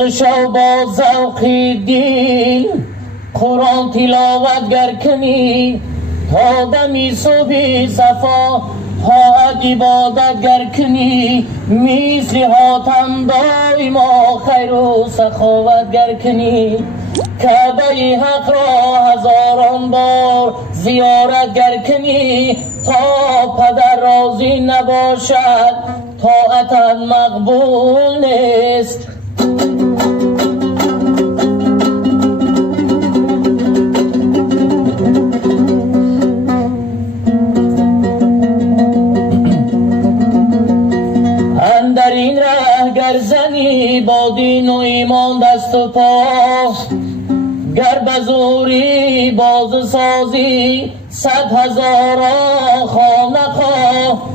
روز شو با ذوقی دل قرآن تلاوت گر کنی تا دمی صبح صفا حاعت عبادت گر کنی مثل حاتم دایما خیر و سخاوت گر کنی کعبه حق را هزاران بار زیارت گر کنی تا پدر راضی نباشد طاعتت مقبول نیست. اندر این ره گر زنی با دین و ایمان دست و پا گر بزوری باز سازی 100,000 خانقاه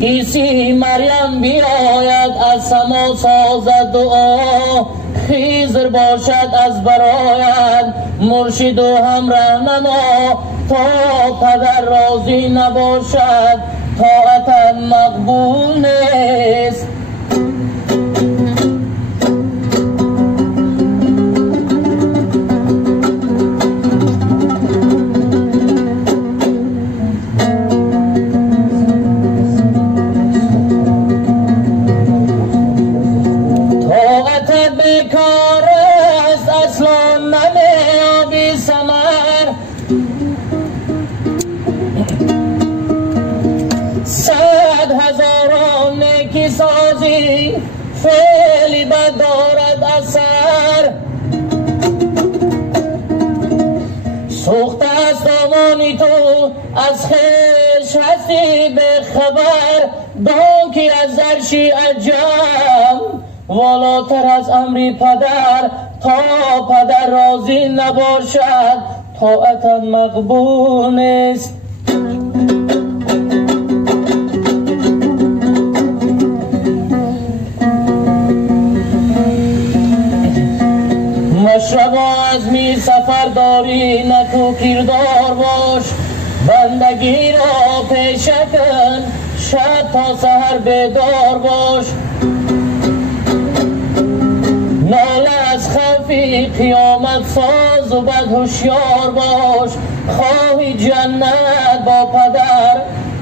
عیسی مریم بیاید از سما سازد دعا خیزر باشد از برایت مرشد و هم رهنما تا پدر راضی نباشد طاعتت مقبول نیست. فعلی بد دارد اثر سوخت است دامانی تو از خیش هستی به خبر دان که از زرشی عجم والاتر از امری پدر تا پدر راضی نباشد طاعتت مقبول نیست. مشربا از می سفر داری نکو کردار باش بندگی را پیشه کن شب تا سحر بیدار باش ناله از خوفی قیامت ساز و بد هوشیار باش خواهی جنت با پدر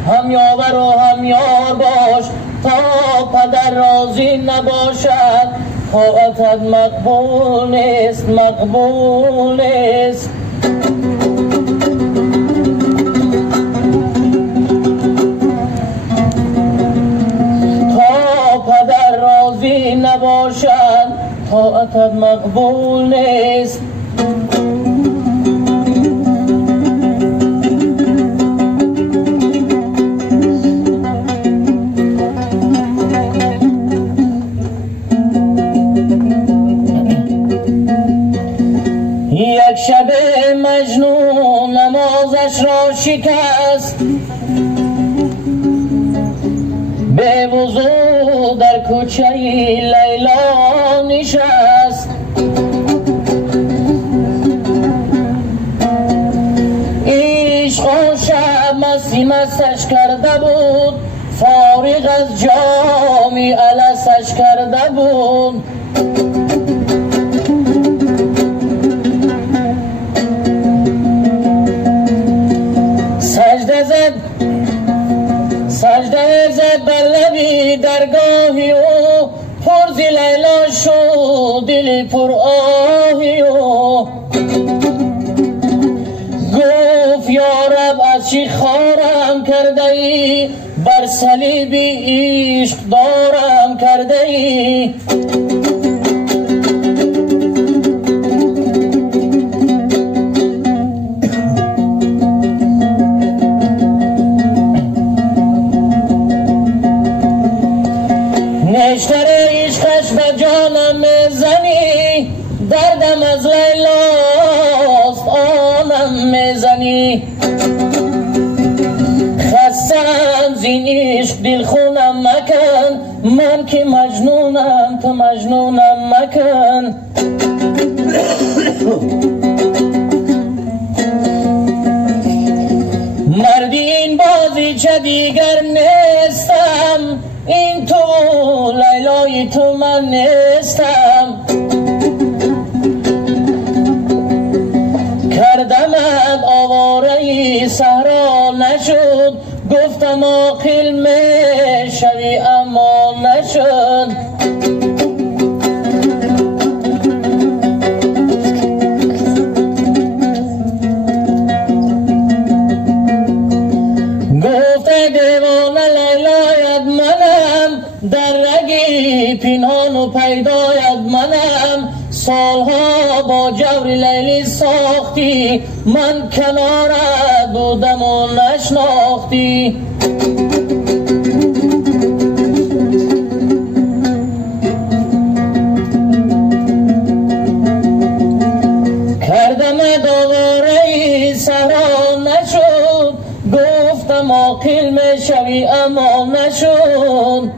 هم یاور و هم یار باش تا پدر راضی نباشد طاعتت مقبول نیست مقبول نیست. تا پدر راضی نباشد طاعتت مقبول نیست. یک شب مجنون نمازش را شکست به وضو در کوچه لیلا نشست عشق آن شب مستی مستش کرده بود فارغ از جامی الستش کرده بود سجده زد بر لبی درگاهی و پر ز لیلا شد دل پر آهی و گفت یا رب از چی خارم کرده ای بر صلیبی عشق دارم کرده ای نشتر عشقش به جانم میزنی دردم از لیلاست آنم میزنی خستم زین عشق دل خونم مکن من که مجنونم تو مجنونم مکن مردی این بازی چه دیگر نیستم این تو لیلای تو من نیستم، کردمت آواره صحرا نشد، گفتم عاقل میشوی اما نشد. گفته دیوانه لیلایت منم، در رگی پنهان و پیدایت منم، سالها با جور لیلی ساختی، من کنارت بودم و نشناختی. کردم آواره صحرا نشد، گفتم عاقل میشوی اما نشد.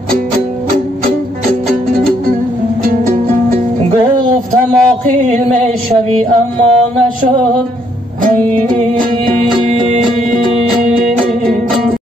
گفتم عاقل میشوی اما نشد.